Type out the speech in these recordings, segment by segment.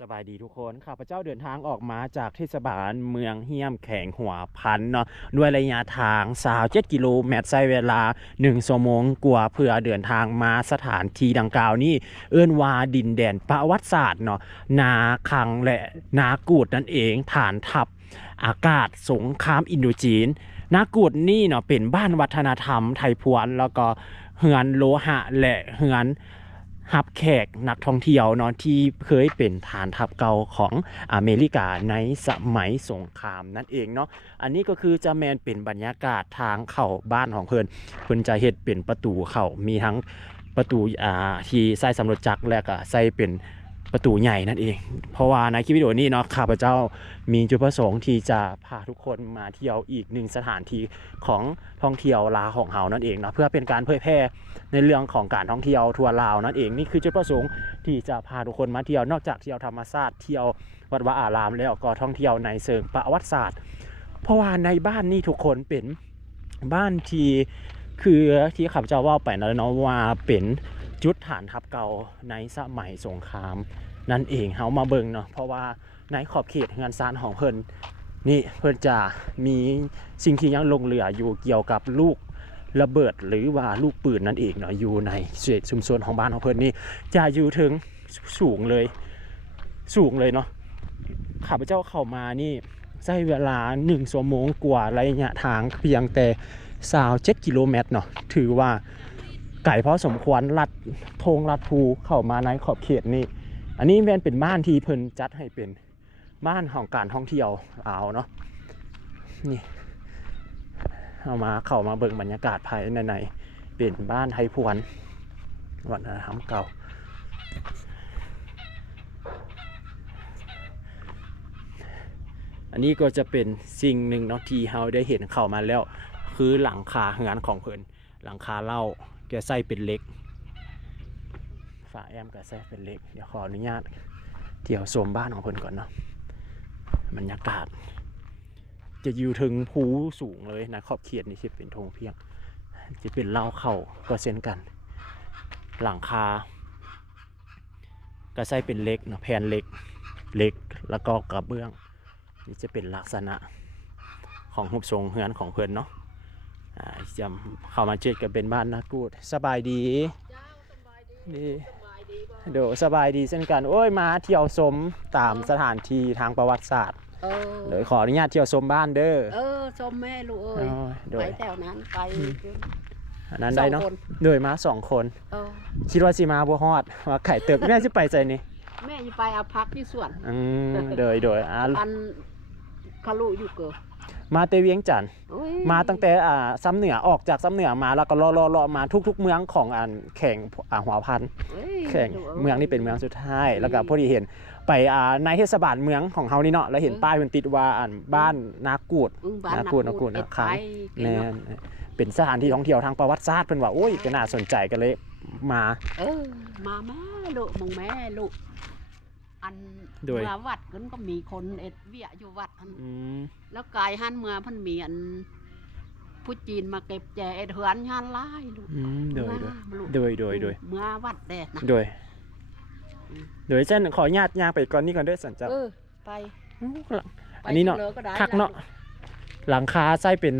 สบายดีทุกคนข้าพเจ้าเดินทางออกมาจากเทศบาลเมืองเฮียมแข่งหัวพันเนาะด้วยระยะทาง27กิโลเมตรใช้เวลา1ชั่วโมงกว่าเพื่อเดินทางมาสถานที่ดังกล่าวนี้ เอื้อนว่าดินแดนประวัติศาสตร์เนาะนาคังและนากูดนั่นเองฐานทัพอากาศสงครามอินโดจีน นากูดนี่เนาะเป็นบ้านวัฒนธรรมไทยพวนแล้วก็เฮือนโลหะและเฮือน ฮับแขกนักท่องเที่ยวเนาะที่เคยเป็นฐานทัพเก่าของอเมริกาในสมัยสงครามนั่นเองเนาะอันนี้ก็คือจะแมนเป็นบรรยากาศทางเข้าบ้านของเพิ่นเพิ่นจะเฮ็ดเป็นประตูเข้ามีทั้งประตูอ่าที่ใส่สำรวจจักรและก็ใส่เป็น ประตูใหญ่นั่นเอง เพราะว่าในคลิปวิดีโอนี้เนาะข้าพเจ้ามีจุดประสงค์ที่จะพาทุกคนมาเที่ยวอีกหนึ่งสถานที่ของท่องเที่ยวลาวของเฮานั่นเองเนาะเพื่อเป็นการเผยแพร่ในเรื่องของการท่องเที่ยวทัวร์ลาวนั่นเองนี่คือจุดประสงค์ที่จะพาทุกคนมาเที่ยวนอกจากเที่ยวธรรมชาติเที่ยววัดวาอารามแล้วก็ท่องเที่ยวในเชิงประวัติศาสตร์ เพราะว่าในบ้านนี่ทุกคนเป็นบ้านที่คือที่ข้าพเจ้าว่าไปนะเนาะว่าเป็น จุดฐานทัพเก่าในสมัยสงคราม นั่นเองเฮามาเบิงเนาะเพราะว่าในขอบเขตงานซานของเพิ่นนี่เพิ่นจะมีสิ่งที่ยังลงเหลืออยู่เกี่ยวกับลูกระเบิดหรือว่าลูกปืนนั่นเองเนาะอยู่ในเขตชุมชนของบ้านของเพิ่นนี่จะอยู่ถึงสูงเลยสูงเลยเนาะข้าพเจ้าเข้ามานี่ใช้เวลา1ชั่วโมงกว่าระยะทางเพียงแต่27กิโลเมตรเนาะถือว่า ไก่พอสมควรลัดธงลัดภูเข้ามาในขอบเขตนี่อันนี้แม่นเป็นบ้านที่เพิ่นจัดให้เป็นบ้านของการท่องเที่ยวเอาเนาะนี่เอามาเข้ามาเบิ่งบรรยากาศภายในในเป็นบ้านไทยพวนวัฒนธรรมเก่าอันนี้ก็จะเป็นสิ่งหนึ่งเนาะที่เราได้เห็นเข้ามาแล้ว คือหลังคาเฮือนของเพิ่นหลังคาเล่า แกใส่เป็นเล็ก ฝาแอมก็ใส่เป็นเล็ก เดี๋ยวขออนุญาตเที่ยวชมบ้านของเพิ่นก่อนเนาะบรรยากาศ จะอยู่ถึงภูสูงเลยนะ ขอบเขตนี่ที่เป็นธงเพียง จะเป็นเล่าเข้าก็เช่นกัน หลังคาก็ใช้เป็นเล็กเนาะแผ่นเล็กเล็กแล้วก็กระเบื้อง นี่จะเป็นลักษณะของรูปทรงเฮือนของเพื่อนเนาะ อ่าจะเข้ามาเจ็ดก็เป็นบ้านนากูดสบายดีเจ้าสบายดีดีสบายดีบ่เดี๋ยวสบายดีเช่นกัน โอ้ยมาเที่ยวชมตามสถานที่ทางประวัติศาสตร์เออเดี๋ยวขออนุญาตเที่ยวชมบ้านเด้อเออชมแม่ลูกเอ้ยโอ้ยโดไปยแถวนั้นไปอันนั้นได้เนาะสองคโดยมาสองคนเออคิดว่าสิมาบัวฮอดว่าไข่เติบแม่สิไปใจนี่แม่จะไปเอาพักที่สวนอืมโดยโดยอ่าอันคารุอยู่เกิด มาเตเวียงจันทน์โอ้ยมาตั้งแต่อ่าซ้ำเหนือออกจากซ้ำเหนือมาแล้วก็รอรอรอมาทุก ๆ เมืองของอันแข่งอ่าหัวพันเอ้ยแข่งลูกเมืองนี่เป็นเมืองสุดท้าย แล้วก็พอดีเห็นไปอ่าในเทศบาลเมืองของเฮานี่เนาะแล้วเห็นป้ายมันติดว่าอันบ้านนากูดอืมบ้านนากูดนากูดเอ็นะดครัไปบแน่นเป็นสถานที่ท่องเที่ยวทางประวัติศาสตร์เพิ่นว่าโอ้ยก็น่าสนใจกันเลยมา เออมาแม่ลูกมึงแม่ลูก อันโดย เมื่อวัดกันก็มีคนเอ็ดเวียอยู่วัดอันอืมแล้วกายหันเมื่อเพันมีอัน ผู้จีนมาเก็บแจเอ็ดเหือนหันไล่ลูกอืมโดยโดยมาลูกโดยโดยโดยเมื่อวัดแดดนะ โดยอืม โดยเช่นขออนุญาตย่างไปก่อนนี่ก่อนเด้วยสันเจ้าเออไปอันนี้เนาะไปลยก็ได้คักเนาะหลังคาใส่เป็น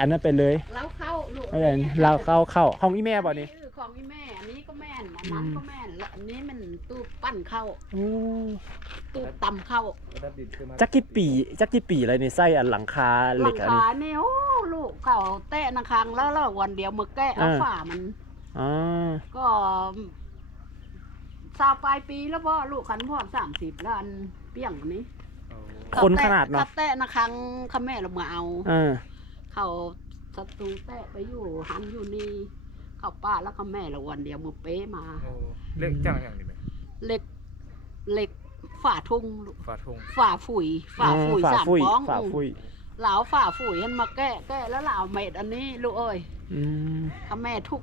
อันนั้นเป็นเลยแล้วเข้าลูกไม่เป็นเราเข้าเข้าห้องอีแม่บ่นี่เออของอีแม่ อันนี้ก็แม่นอันนั้นก็แม่น และอันนี้มันตู้ปั้นเข้าโอ้ตู้ตำเข้าจักกี่ปีจักกี่ปีเลยนี่ใส่อันหลังคาหเหล็ลักงอันคานี้เนี่ยโอ้ลูกเขาแตะนังคังแล้วแล้ววันเดียวมาแก้เอาอ่าฝามันอ๋อก็สาวปลายปีแล้วบ่ลูกขันพอดสามสิบแล้วอันเปี้ยงอันนี้คนขนาดเนาะขแตะนังคังข้าแม่เรามาเอาเออเขาศัตรูแตะไปอยู่หันอยู่นี่ เขาป้าแล้วก็แม่ละวันเดียวมือเป๊ะมา โอ้เรื่องจ้างอย่างนี้ไหมเหล็กเหล็กฝ่าทุ่งลูกฝาทงฝ่าฝุ่ยฝ่าฝุ่ยฝ่าสามฟุยป้องฝ่าฟุยเหลาฝ่าฝุ่ยมันมาแก้แก้แล้วเหลาเม็ดอันนี้ลูกเอ้ยอืมข้าแม่ทุก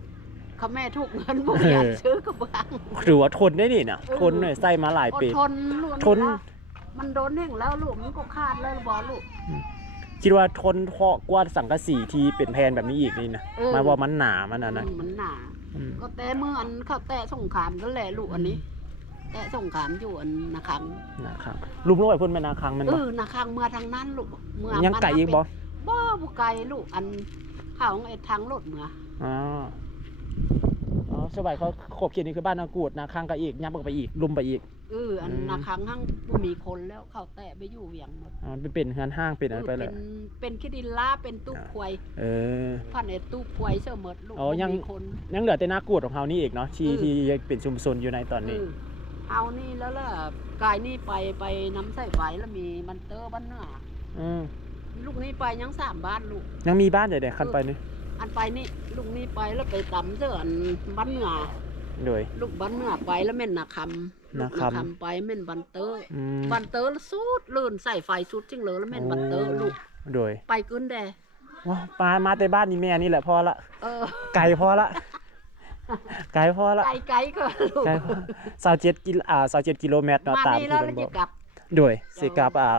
ข้าแม่ทุกเงินบุกอยากเออซื้อกระบังถือว่าทนได้นี่นะเออทนหน่อยใส่มาหลายอดปี ทนลูกทนแล้วมันโดนแห้งแล้วลูกมันก็ขาดแล้วบอลูก คิดว่าทนเพราะกว่าสังกะสีที่เป็นแผ่นแบบนี้อีกนี่นะเออ หมายว่ามันหนามันอันนั้นอืมมันหนา อืมก็แต่เมื่ออันเขาแตะสงครามก็แหละลูกอันนี้ แต่สงขามอยู่อันนาคังนะครับลุมลงไปพุ่นแม่นาคังแมันเอบ่อนาคังเมื่อทางนั้นลูกเมื่อยังไก่อีกบ่บ่บ่ไกลลูกอันเข้าของไอ้ทางรถเมื่ออ๋ออ๋อสบายเขาขบเขียนนี่คือบ้านนากูดนาคังก็อีกยับออกไปอีกลุมไปอีก เอออันอืม นาคังทั้งบ่มีคนแล้วเข้าแตะไปอยู่เวียงหมดอ๋อเป็นเป็นเฮือนห้างเป็นอะไรไปเลยเป็นเป็นคิดินลาเป็นตู้ควายเออ พันไอ้ตู้ควายเสื้อหมดลูกอ๋อยังบ่มีคน ยังเหลือแต่นากูดของเขานี่อีกเนาะที่อืม ที่ยังเป็นชุมชนอยู่ในตอนนี้ เออเอานี่แล้วล่ะกายนี่ไปไปน้ำใส่ไฟแล้วมีมันเตอร์บ้านเหนืออืมลูกนี่ไปยังสามบ้านลูก ยังมีบ้านใหญ่ๆคันไปนี่อันไปนี่ลูกนี่ไปแล้วไปตำเสื้ออันบ้านเหนือโดยลูกบ้านเหนือไปแล้วแม่นนาคำ ลูกนาคำไปแม่นบันเตอร์อืมบันเตอร์แล้วสุดลื่นใส่ไฟสุดจริงเลยแล้วแม่นบันเตอร์ลูกโดยไปกึนแดว้าวมามาแต่บ้านนี่แม่นี่แหละพอละเออไก่พอละไก่พอละไกลไกลๆก็ลูกไก่พอสาวเจ็ดกิโลอ่าสาวเจ็ดกิโลเมตรเนาะมาตามนี่ที่แล้วเพิ่แล้วนบจะอกกลับโดยสิกลับอ่า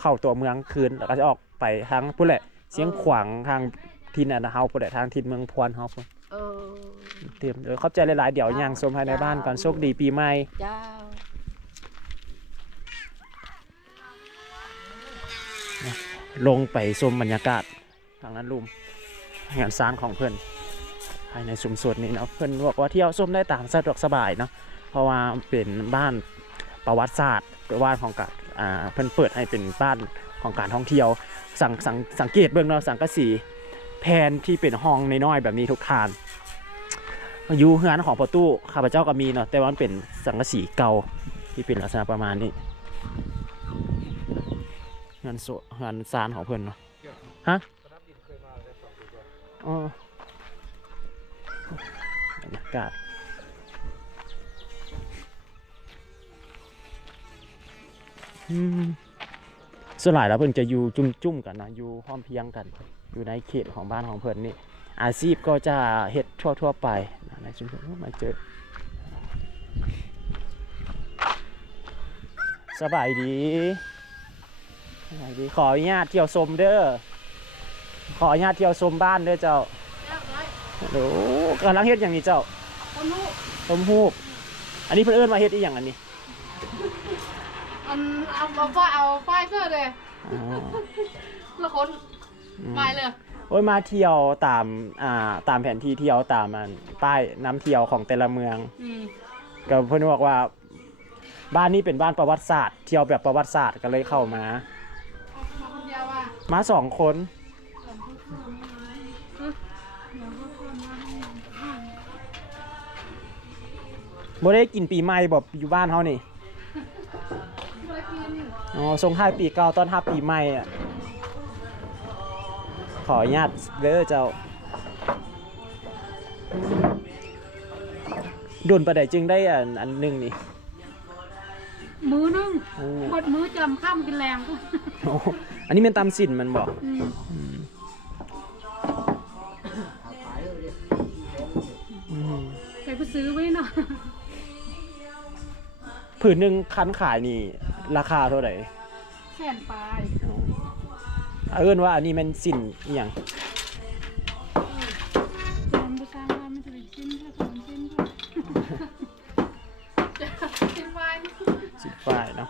เข้าตัวเมืองคืนแล้วก็จะออกไปทางพุ่นแหละ เสียงเออขวางทางทินอันเฮาพุ่นแหละทางทินเมืองพวนเฮาพุ่น เออเตรียมเดี๋ยวเข้าใจหลายๆเดี๋ยวย่างชมภายในบ้านก่อนโชคดีปีใหม่ เจ้า ลงไปชมบรรยากาศทางนั้นลุมงานสร้างของเพื่อนภายในชุมชนนี้เนาะเพื่อนบอกว่าเที่ยวชมได้ตามสะดวกสบายเนาะเพราะว่าเป็นบ้านประวัติศาสตร์เป็นบ้านของการอ่าเพื่อนเปิดให้เป็นบ้านของการท่องเที่ยวสังสังสังเกตเบื้องเนาะสังกะสีแผนที่เป็นห้องน้อยๆแบบนี้ทุกทาน อยู่เฮือนของประตูข้าพเจ้าก็มีเนาะแต่ว่ามันเป็นสังกะสีเก่าที่เป็นลักษณะประมาณนี้งานโซงานซานของเพื่อนเนาะฮะสนามบินเคยมาแล้วสองปีก่อนอ๋อบรรยากาศส่วนหลายแล้วเพิ่อนจะอยู่จุ่มๆกันนะอยู่ห้อมเพียงกัน อยู่ในเขตของบ้านของเพิ่อนนี่อาชีพก็จะเฮ็ดทั่วๆไป ในชุมชนมาเจอ สบายดีสบายดี ขออนุญาตเที่ยวชมเด้อ ขออนุญาตเที่ยวชมบ้านเด้อเจ้าโอ้กำลังเฮ็ดอย่างนี้เจ้าต้มฮูบอันนี้เพิ่อนเอิ้นว่าเฮ็ดอีหยังอันนี้อันเอาเอาฝ้ายเอาฝ้ายเสื้อเลยละคนอืมไปเลย อ้ยมาเที่ยวตามอ่าตามแผนที่เที่ยวตามอันป้ายน้ำเที่ยวของแต่ละเมือง อืมก็เพิ่นบอกว่า บ้านนี้เป็นบ้านประวัติศาสตร์เที่ยวแบบประวัติศาสตร์ก็เลยเข้ามาเอามาคนเดียวว่ะมาสองคนบ่ได้กินปีใหม่บ่อยู่บ้านเฮานี่ไปกินอ๋อส่งท้ายปีเก่าต้อนรับปีใหม่อะ ขออนุญาตเด้อเจ้าดุนประไดจึงได้อันอันหนึงนี่ มือนึงโอ้หมดมือจำข้ามกินแรงกูโอ้อันนี้เป็นตามสินมันบอกอืมอืมแต่กูซื้อไว้เนาะผืนหนึ่งคันขายนี่ ราคาเท่าไหร่แสนปลายอ๋อ เอาเอิ้นว่าอันนี้มันสินอหย่างจำประการว่าไม่จะไปชิ้นถ้าสองชิ้นก็จะชิ้นไว้สินฝ้ายเนาะ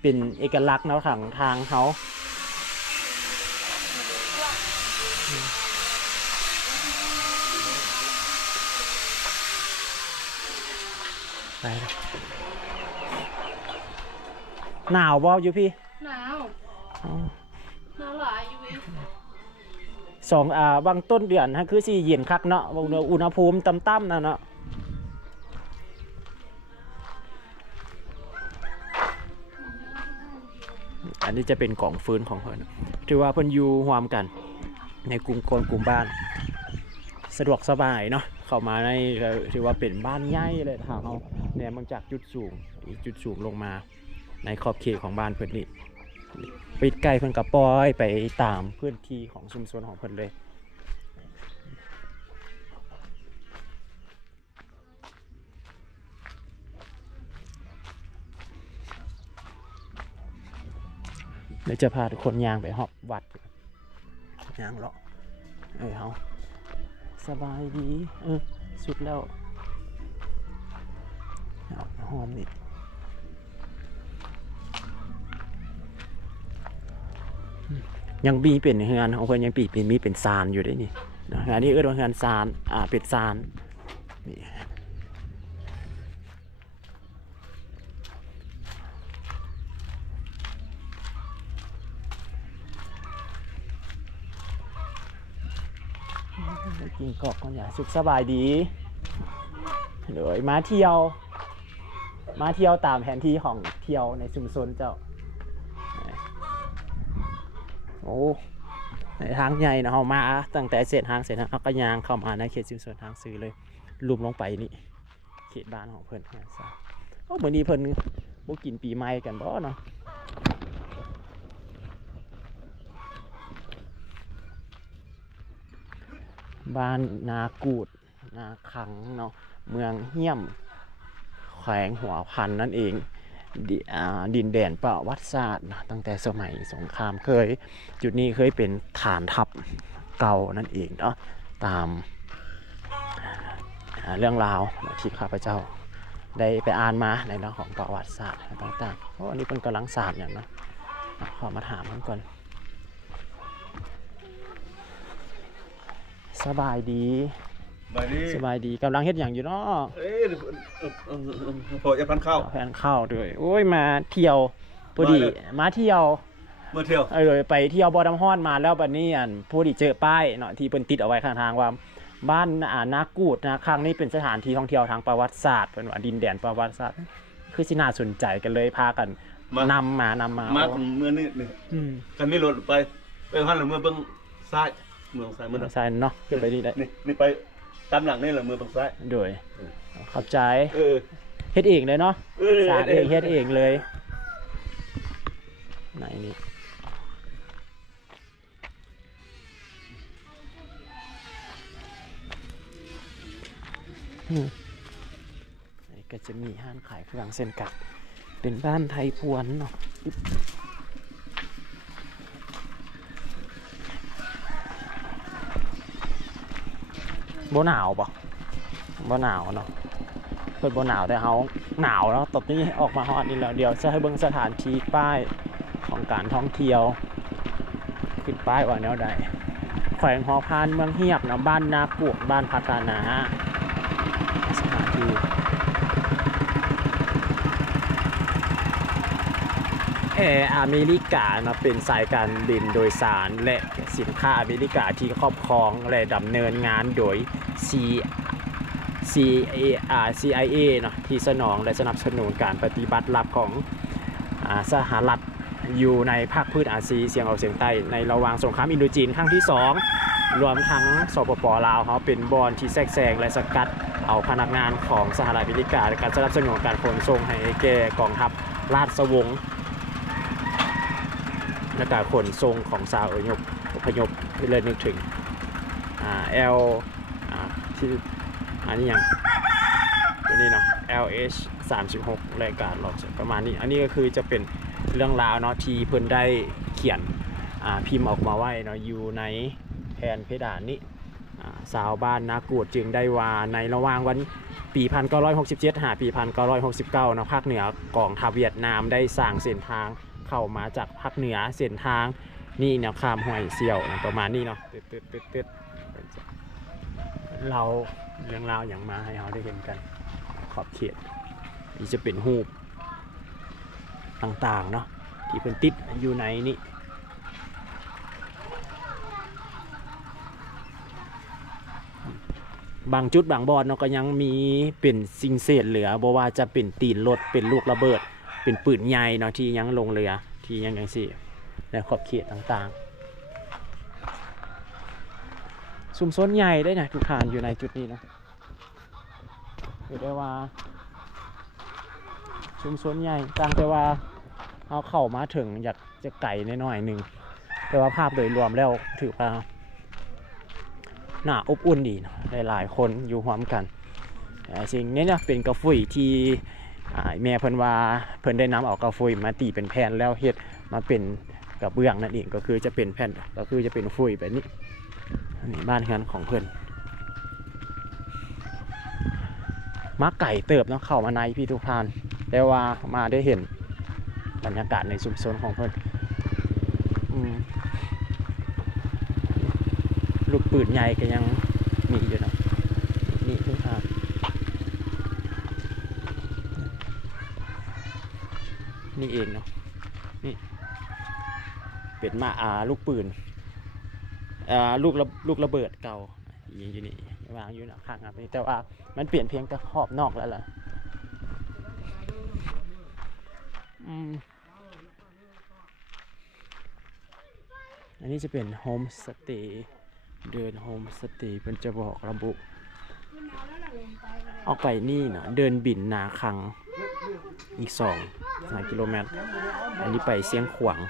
เป็นเอกลักษณ์เนาะทางทางเขาไปหนาวบ่อยู่พี่ หนาวอ๋อหนาวหลายอยู่เว้ยสองอ่าบางต้นเดือนฮะคือสิเย็นคักเนาะบางเดือนอุณหภูมิต่ำๆนะเนาะอันนี้จะเป็นกล่องฟืนของเพิ่นถือว่าเพิ่นอยู่รวมกัน ในกลุ่มคนกลุ่มบ้าน สะดวกสบายเนาะเข้ามาในก็ถือว่าเป็นบ้านใหญ่เลยทางเราเนี่ยมันจากจุดสูงอีกจุดสูงลงมาในขอบเขตของบ้านเพิ่นนี่ ปิดไก่เพิ่นกับปล่อยไปตามพื้นที่ของชุมชนของเพิ่นเลยเดี๋ยวจะพาทุกคนยางไปหอบวัดยางเลาะเออเฮาสบายดี เออ สุดแล้วหอมนี่อืม ยังมีเป็นเฮือนของเพิ่นยังปีเป็นมีเป็นซานอยู่ได้นี่นะอันนี้เอิ้นว่าเฮือนซานอ่าเป็นซานนี่กินกอกก่อนอย่าสุขสบายดีเลยมาเที่ยว มาเที่ยวตามแผนที่ของเที่ยวในชุมชนเจ้า โอ้ในทางใหญ่นะเรามาตั้งแต่เสร็จทางเสร็จทางเอาก็ยางเข้ามาในเขตชุมชนทางซื้อเลยลุมลงไปนี่เขตบ้านของเพิ่นนะซะโอ้เหมือนนี้เพิ่นบ่กินปีใหม่กันบ่เนาะบ้านนากูด นาขังเนาะเมืองเฮี้ยม แขวงหัวพันนั่นเอง ดิอ่าดินแดนประวัติศาสตร์ตั้งแต่สมัยสงครามเคย จุดนี้เคยเป็นฐานทัพเก่านั่นเองเนาะตามเรื่องราวที่ข้าพเจ้าได้ไปอ่านมาในเรื่องของประวัติศาสตร์ต่างๆเพราะอันนี้เป็นกำลังศาสตร์อย่างเนาะขอมาถามมันก่อน สบายดี บายดีสบายดีกำลังเฮ็ดอย่างอยู่เนาะเอ้ยเออเออเออเออพอจะพันข้าวแฟนเข้าด้วยโอ้ยมาเที่ยวพอดีมาเลยมาเที่ยวเมื่อเที่ยวเออไปเที่ยวบ่อน้ำห้อนมาแล้วบัดนี้อันพอดีเจอป้ายเนาะที่เพิ่นติดเอาไว้ข้างทางว่าบ้านอ่านากูดนะครั้งนี้เป็นสถานที่ท่องเที่ยวทางประวัติศาสตร์เป็นว่าดินแดนประวัติศาสตร์ คือสิน่าสนใจกันเลยพากันมานำมานำมามาเอาเมื่อนี่นี่อืมกันไม่รถไปไปหันหรือเมื่อเบื้องซ้ายเมืองซ้ายเมืองใช่เนาะขึ้นไปนี่ได้นี่นี่ไป ตามหลังนี่แหละเมืองเบื้องซ้าย โดยเข้าใจเออเฮ็ดเองเลยเนาะเออสร้างเองเฮ็ดเองเลยไหนนี่อืมนี่ก็จะมีห้านขายเครื่องเส้นกัดเป็นบ้านไทยพวนเนาะ บ่หนาวปะบ่หนาวเนาะเปิดบหนาวแต่เขาหนาวแล้วตบนี้ออกมาฮอตนี่แล้วเดี๋ยวจะให้เบิ้งสถานที่ป้ายของการท่องเที่ยวขึ้นป้ายว่าแนวใดแขวงหอพานเมืองเฮียบเนาะบ้านนาปวกบ้านพัฒนาสถานที่ แอร์อเมริกาเนาะเป็นสายการบินโดยสารและสินค้าอเมริกาที่ครอบครองและดำเนินงานโดย C CIA อ่า CIA เนาะที่สนองและสนับสนุนการปฏิบัติลับของอสหรัฐอยู่ในภาคพื้นอาซีเสียงออกเสียงใต้ในระหว่างสงครามอินโดจีนครั้งที่ 2 รวมทั้งสปปลาวเขาเป็นบอลที่แทรกแซงและสกัดเอาพนักงานของสหรัฐอเมริกาในการสนับสนุนการขนส่งให้แก่กองทัพราชวงศ์ และการขนส่งของชาวอพยพอพยพที่เลยนึกถึงอ่า L อ่าที่อันนี้ยังตัวนี้เนาะ LH 36 รายการเราจะประมาณนี้ อันนี้ก็คือจะเป็นเรื่องราวเนาะที่เพิ่นได้เขียนอ่าพิมพ์ออกมาไว้เนาะอยู่ในแผ่นเพดานนี้อ่าสาวบ้านนากูดจึงได้ว่าในระหว่างวันปี 1967 หาปี 1969เนาะภาคเหนือกองทัพเวียดนามได้สร้างเส้นทาง เข้ามาจากภาคเหนือเส้นทางนี่แนวข้ามห้วยเสี่ยวนะประมาณนี้เนาะตึ๊ดตึ๊ดตึ๊ดตึ๊ดเราเรื่องราวอย่างมาให้เขาได้เห็นกัน ขอบเขตนี่จะเป็นหูปต่างๆเนาะที่เป็นติดอยู่ในนี่บางจุดบางบอนเนาะก็ยังมีเป็นสิ่งเศษเหลือบ่ว่าจะเป็นตีนรถเป็นลูกระเบิด เป็นปืนใหญ่เนาะที่ยังลงเรือที่ยังยังสิและขอบเขตต่างๆชุมชนใหญ่ได้นะทุกฐานอยู่ในจุดนี้นะถือได้ว่าชุมชนใหญ่ต่างแต่ว่าเอาเข้ามาถึงอยากจะไก่หน่อยหนึ่ง แต่ว่าภาพโดยรวมแล้วถือว่าหนาอบอุ่นดีเนาะหลายๆคนอยู่พร้อมกันสิ่งนี้เนี่ยเป็นกระฟุยที่ แม่เพิ่นว่าเพิ่นได้นำเอากระฟุยมาตีเป็นแผ่นแล้วเฮ็ดมาเป็นกระเบื้องนั่นเองก็คือจะเป็นแผ่นก็คือจะเป็นฟุยแบบนี้นนี้บ้านเฮือนของเพื่อนมาไก่เติบเนาะเข้ามาในพี่ทุกทานแต่ว่ามาได้เห็นบรรยากาศในชุมชนของเพิ่นอืมลูกปืนใหญ่ก็ยังมีอยู่นะนี่คืออ่า นี่เองเนาะนี่เป็นมาอ่าลูกปืนอ่าลูกระลูกระเบิดเก่ายิงอยู่นี่วางอยู่นะข้างครับนี่แต่ว่ามันเปลี่ยนเพียงแต่ขอบนอกแล้วล่ะอืมอันนี้จะเป็นโฮมสเตย์เดินโฮมสเตย์เป็นจะบอกระบุ ออกไปนี่เนาะเดินบินนาคังอีกสอง สามกิโลเมตร อันนี้ไปเสียงขวาง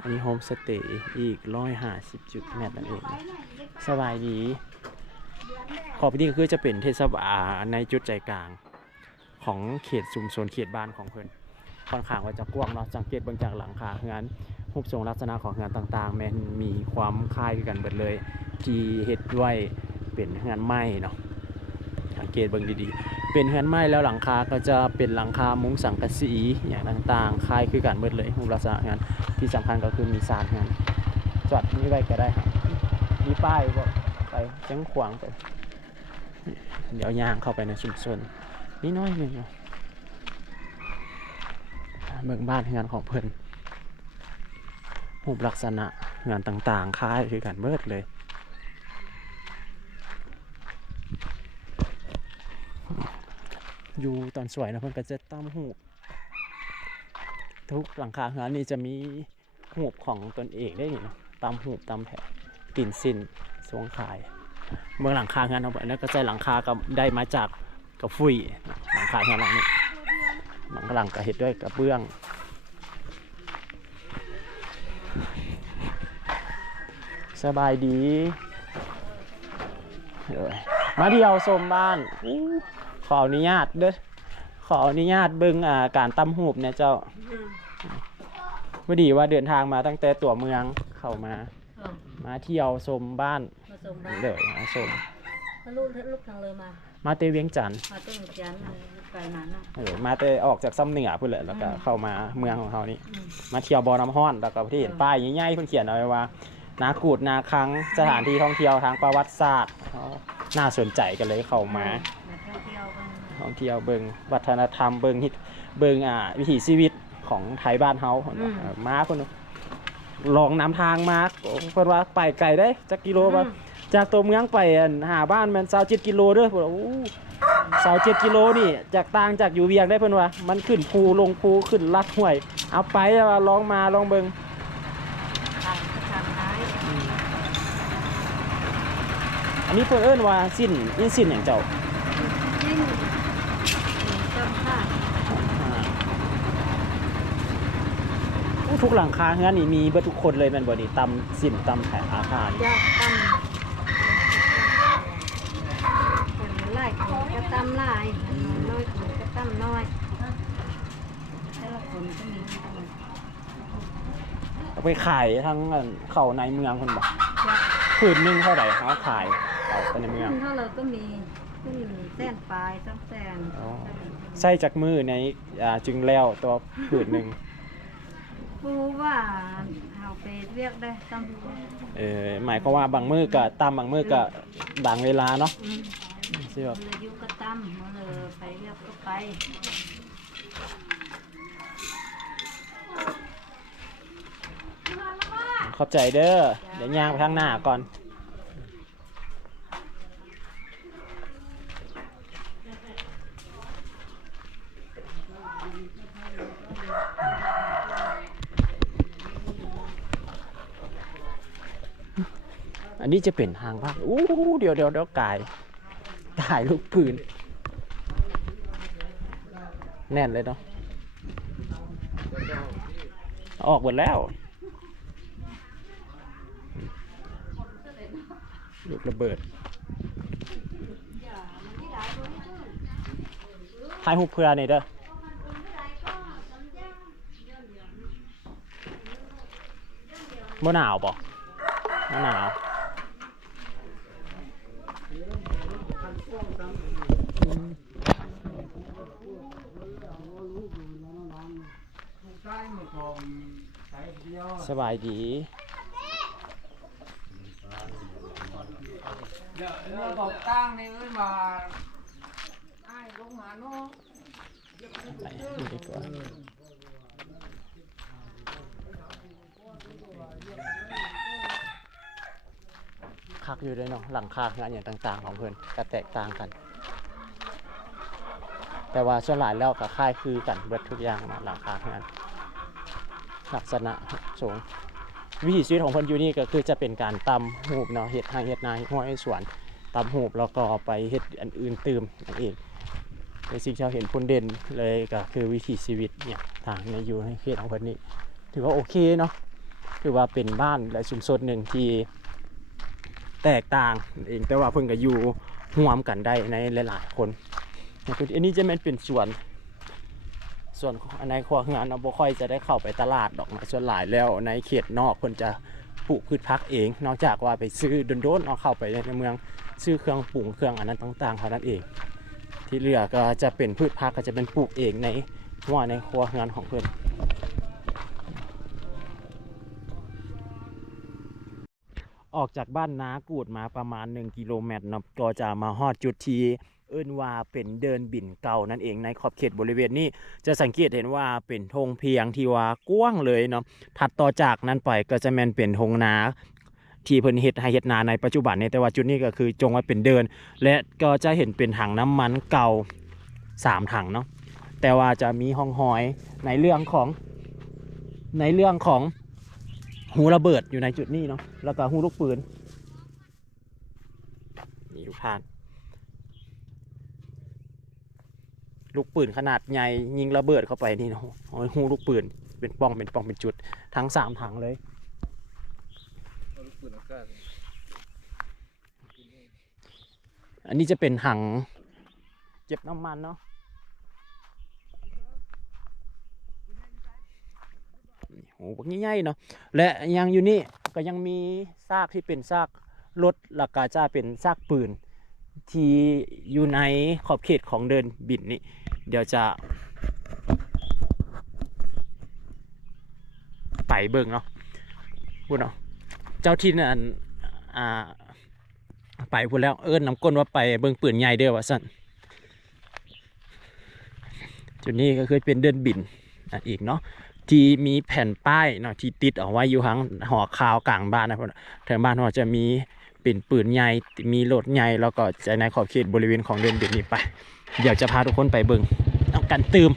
อันนี้โฮมสเตย์อีกร้อยห้าสิบจุดแมตรนั่นเอง สบายดี ขอบที่ก็คือจะเป็นเทศบาลในจุดใจกลางของเขตชุมชนเขตบ้านของเพิ่นค่อนข้างว่าจะกว้างเนาะสังเกตเบื้องจากหลังคาเฮือนรูปทรงลักษณะของเฮือนต่างๆแมันมีความคล้ายกันเบิดเลย ที่เฮ็ดด้วยเป็นเฮือนไม้เนาะสังเกตเบิ่งดีๆ เป็นเฮือนไม้แล้วหลังคาก็จะเป็นหลังคามุ้งสังกะสีอย่างต่างๆคล้ายคือกันเบิดเลยรูปลักษณะเฮือนที่สำคัญก็คือมีซานเฮือนจอดนี่ไว้ก็ได้ครับมีป้ายก็ไปจังขวางไปเดี๋ยวยางเข้าไปในชุมชนนี่น้อยหนึ่งเนาะเมืองบ้านงานของเพิ่นรูปลักษณะงานต่างๆคล้ายคือกันเบิดเลย อยู่ตอนสวยนะเพิ่อนก็จะตั้มหูทุกหลังคาเฮือนนี่จะมีหูของตนเองได้นี่นะตามหูตามแผลติ่นสินสวงขาย เมืองหลังคางานเอาไปแล้วก็ใช้หลังคาก็ได้มาจากกระฟุยหลังคางานหลังนี้หลังกหลังก็เห็ดด้วยกระเบื้องสบายดีเอ้ยมาเที่ยวชมบ้าน อู้ขออนุญาตเด้อขออนุญาตเบิ่งอ่าการตำหูบเนี่ยเจ้าพอดีว่าเดินทางมาตั้งแต่ตัวเมืองเข้ามาเออมาเที่ยวชมบ้านมาส่งบ้านเลยมาชมแล้วลูกลูกทางเลยมา มาเตเวียงจันทน์มาต้นจันทร์ไกลนั้นน่ะ เออมาเตออกจากซ้ำเหนือพุ่นเลยแล้วก็อืม เข้ามาเมืองของเขานี่ อืม มาเที่ยวบ่อน้ำห้อนแล้วก็ที่เห็นเออป้ายใหญ่ๆเพิ่นเขียนเอาไว้ว่า นากูดนาคังสถานที่ท่องเที่ยวทางประวัติศาสตร์เขาน่าสนใจกันเลยเข้ามามาท่องเที่ยวกัน ท่องเที่ยวเบิงวัฒนธรรมเบิงฮิตเบิงอ่าวิถีชีวิตของไทยบ้านเฮาเพิ่นว่าเออมาเพิ่นลองนำทางมาเพิ่นว่าไปไกลได้จักกิโลว่า จากตัวเมืองไปอันหาบ้านแมันสาวเจ็ดกิโลเด้อเพิ่นว่าอู้สาวเจ็ดกิโลนี่จากต่างจากอยู่เวียงได้เพิ่นว่า มันขึ้นภูลงภูขึ้นลัดห้วย เอาไปแล้วว่าลองมาลองเบิงทางทางท้ายอันนี้เพิ่นเอิ้นว่าสิ้นอินสิ้นอย่างเจ้า ยิ่งจำค่ะ อู้ ทุกหลังคาเฮือนนี่มีเบิดทุกคนเลยแม่นบ่นี่ตำสิ้นตำแผงอาคารจะตั้มคนไล่คนก็ตั้มไล่น้อยคนก็ตั้มน้อยแต่ละคนก็มีเอาไปขายทั้งอันเข้าในเมืองเพิ่นบ่จะผืนหนึงเท่าไหร่เขาขายเอาไปในเมืองขึ้นเท่าเราก็มีขึ้นแสนปลายสองแสนอ๋อ ใส่จากมือในอ่าจึงแล้วตัวผืนหนึง ผู้ว่าเอาไปเรียกได้ตั้มเออหมายความว่าบางมือก็ตามบางมือก็บางเวลาเนาะอืมสิแบบเรือยุก็ตั้มมาเลยไปเรียกก็ไปขอบใจเด้อเดี๋ยวย่างไปข้างหน้าก่อน อันนี้จะเป็นทางบ้าอู้เดี๋ยวเดี๋ยวเดี๋ยวกายกายลูกปืน แน่นเลยเนาะออกหมดแล้ว ลูกระเบิดถ่ายหุบเพื่อนี่เด้อบ่หนาวป่ะบ่หนาว อ สบายดีเดี๋ยวเราบอกตั้งในเอ้ยมาไอ้ลงมาเนาะไปดูดีกว่าคักอยู่ด้วยเนาะหลังคางานอย่างต่าง ๆ ของเพื่อนก็แตกต่างกัน แต่ว่าส่วนหลายแล้วก็ค่ายคือกันเบิดทุกอย่างนะหลังคางาน ลักษณะสูงวิถีชีวิตของเพิ่นอยู่นี่ก็คือจะเป็นการตำหูบเนาะเฮ็ดให้เฮ็ดนายห้อยสวนตำหูบแล้วก็ไปเฮ็ดอันอื่นตื่มนั่นเองในสิ่งที่เราเห็นพุ่นเด่นเลยก็คือวิถีชีวิตเนี่ยทางในอยู่ในเขตของเพิ่นนี่ถือว่าโอเคเนาะถือว่าเป็นบ้านและชุมชนหนึ่งที่แตกต่างเองแต่ว่าเพิ่นก็อยู่ร่วมกันได้ในหลาย ๆ คนอันนี้จะแม่นเป็นสวน ส่วนในครัวงานเราบ่ค่อยจะได้เข้าไปตลาดดอกนะส่วนหลายแล้วในเขตนอกเพิ่นจะปลูกพืชพักเอง นอกจากว่าไปซื้อโดนๆเอาเข้าไปในเมืองซื้อเครื่องปรุงเครื่องอันนั้นต่างๆเท่านั้นเอง ที่เหลือก็จะเป็นพืชพักก็จะเป็นปลูกเองในหัวในครัวงานของเพื่อนออกจากบ้านนากูดมาประมาณ 1 กิโลเมตรนะก็จะมาฮอดจุดที่ เอิ้นว่าเป็นเดินบินเก่านั่นเองในขอบเขตบริเวณนี้ จะสังเกตเห็นว่าเป็นธงเพียงที่ว่ากว้างเลยเนาะถัดต่อจากนั้นไปก็จะแมนเป็นธงนาที่เพิ่นเฮ็ดให้เฮ็ดนาในปัจจุบันนี้แต่ว่าจุดนี้ก็คือจงไว้เป็นเดิน และก็จะเห็นเป็นถังน้ำมันเก่า 3 ถังเนาะแต่ว่าจะมีห้องหอยในเรื่องของในเรื่องของหูระเบิดอยู่ในจุดนี้เนาะแล้วก็หูลูกปืนนี่ทุกท่าน ลูกปืนขนาดใหญ่ยิงระเบิดเข้าไปนี่เนาะเอาไว้หูลูกปืนเป็นปองเป็นปองเป็นจุด ทั้งสามถังเลยอันนี้จะเป็นถังเก็บน้ำมันเนาะโอ้โหบักใหญ่ๆเนาะและยังอยู่นี่ก็ยังมีซากที่เป็นซากรถลักาจะเป็นซากปืนที่อยู่ในขอบเขตของเดินบินนี่ เดี๋ยวจะไปเบิ่งเนาะพูดเนาะเจ้าที่นั่นอ่าไปพูดแล้วเอิ้นน้ำก้นว่าไปเบิ่งปืนใหญ่เด้อว่าสั่นจุดนี้ก็คือเป็นเดินบินอะอีกเนาะที่มีแผ่นป้ายเนาะที่ติดเอาไว้อยู่ข้งหอคาวกลางบ้านนะพุ่นทางบ้านเราจะมี เป็นปืนใหญ่มีรถใหญ่แล้วก็จะในขอบเขตบริเวณของเดินบินนี้ไป เดี๋ยวจะพาทุกคนไปเบิ่งเอากันตืม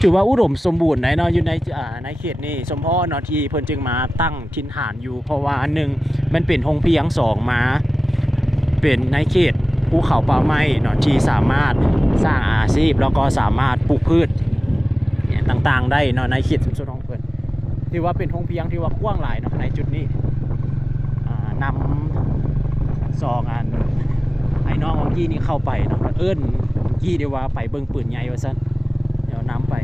ถือว่าอุดมสมบูรณ์ไหนเนาะอยู่ในอ่าในเขตนี้สมพ่อเนาะที่เพิ่นจึงมาตั้งทินฐานอยู่ เพราะว่าหนึ่งมันเป็นหงเพียงสองมา เป็นในเขตภูเขาป่าไม้เนาะที่สามารถสร้างอาชีพแล้วก็สามารถปลูกพืชต่างๆ ได้เนาะในเขตชุมชนของเพิ่นถือว่าเป็นหงเพียงที่ว่ากว้างหลายเนาะในจุดนี้ นำซองอันไอ้น้องวังกี้นี่เข้าไปเนาะเอิ้นกี้เดียวว่าไปเบิ่งปืนใหญ่ว่าซั่นเดี๋ยวน้ำไป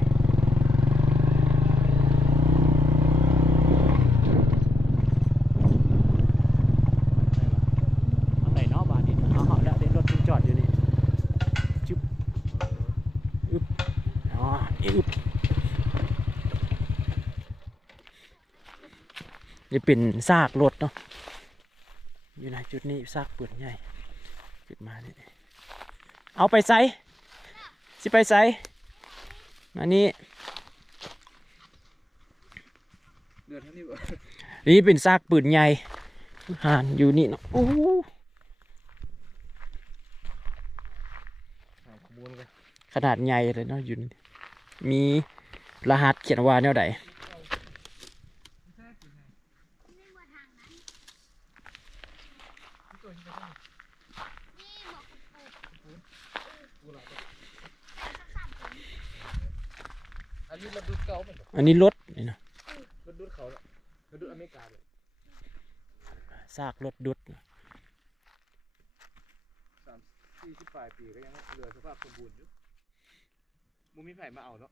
ทางไหนเนาะบ้านี่เอาเอาแล้วเดี๋ยวรถที่จอดอยู่นี่จุ๊บอืออีกนี่เป็นซากรถเนาะ อยู่ในจุดนี้ซากปืนใหญ่ขึ้นมานี่เอาไปใส่สิไปใส่มานี่เดือดเท่านี้บ่นี่เป็นซากปืนใหญ่ห่านอยู่นี่เนาะโอ้โหถามขบวนกันขนาดใหญ่เลยเนาะอยู่นี่มีรหัสเขียนว่าแนวใดอันนี้รถดุดเก่า อันนี้รถนี่นะรถดุดเขาละรถดุดอเมริกาเลยซากรถดุดสามสี่สิบปลายปีก็ยังเหลือสภาพสมบูรณ์อยู่มุมีไผ่มาเอาเนาะ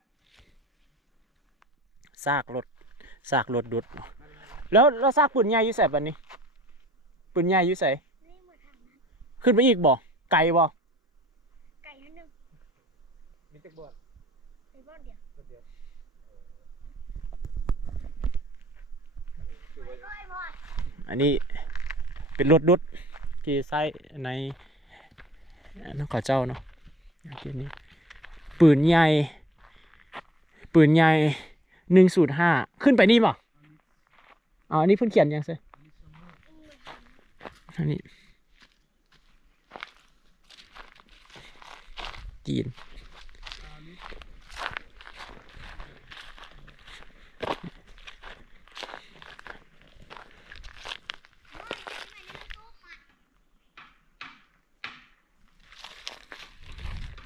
ซากรถซากรถดุดเนาะแล้วแล้วซากปืนใหญ่อยู่ใส่บันนี้ปืนใหญ่อยู่ใส่ขึ้นไปอีกบ่ไกลบ่ไก่อันหนึ่งมีจักรบอล ไก่บ้านเดียว รถเดียว อันนี้เป็นรถดุดที่ใช้ในน้องขอเจ้าเนาะนี้ปืนใหญ่ ปืนใหญ่หนึ่งสูตรห้าขึ้นไปนี่ป่ะอ๋ออันนี้เพิ่นเขียนยังไงอันนี้จีน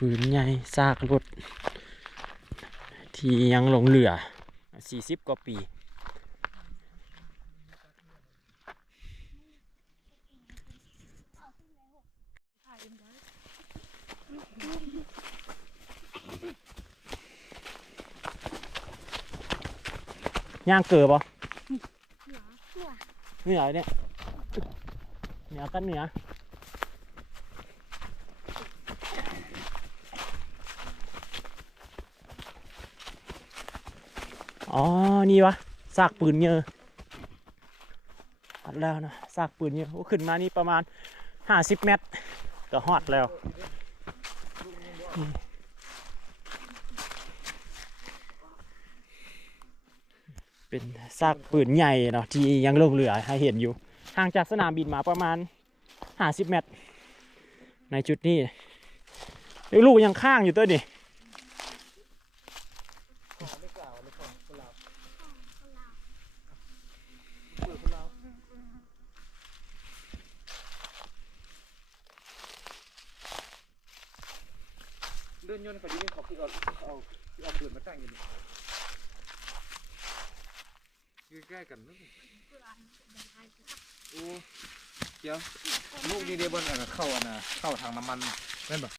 ปืนใหญ่ซากรถ ที่ยังหลงเหลือ 40 กว่าปี ย่างเกือบปะเหนือเนี่ยเหนือกันเหนือ อ๋อ นี่วะซากปืนเยอะอัดแล้วนะซากปืนเยอะโอ้ขึ้นมานี่ประมาณห้าสิบเมตร ก็ฮอดแล้วเป็นซากปืนใหญ่เนาะที่ยังลงเหลือให้เห็นอยู่ห่างจากสนามบินมาประมาณห้าสิบเมตร ในจุดนี้ลูกยังข้างอยู่ตัวนี่ เดินยนต์เขาอยู่นี่เขาคือเอาเอาคือเอาปืนมาตั้งอยู่นี่อยู่ใกล้ๆกันนะโอ้ เดี๋ยวลูกนี่เดี๋ยวบนอันน่ะเข้าทางน้ำมันแม่นปะ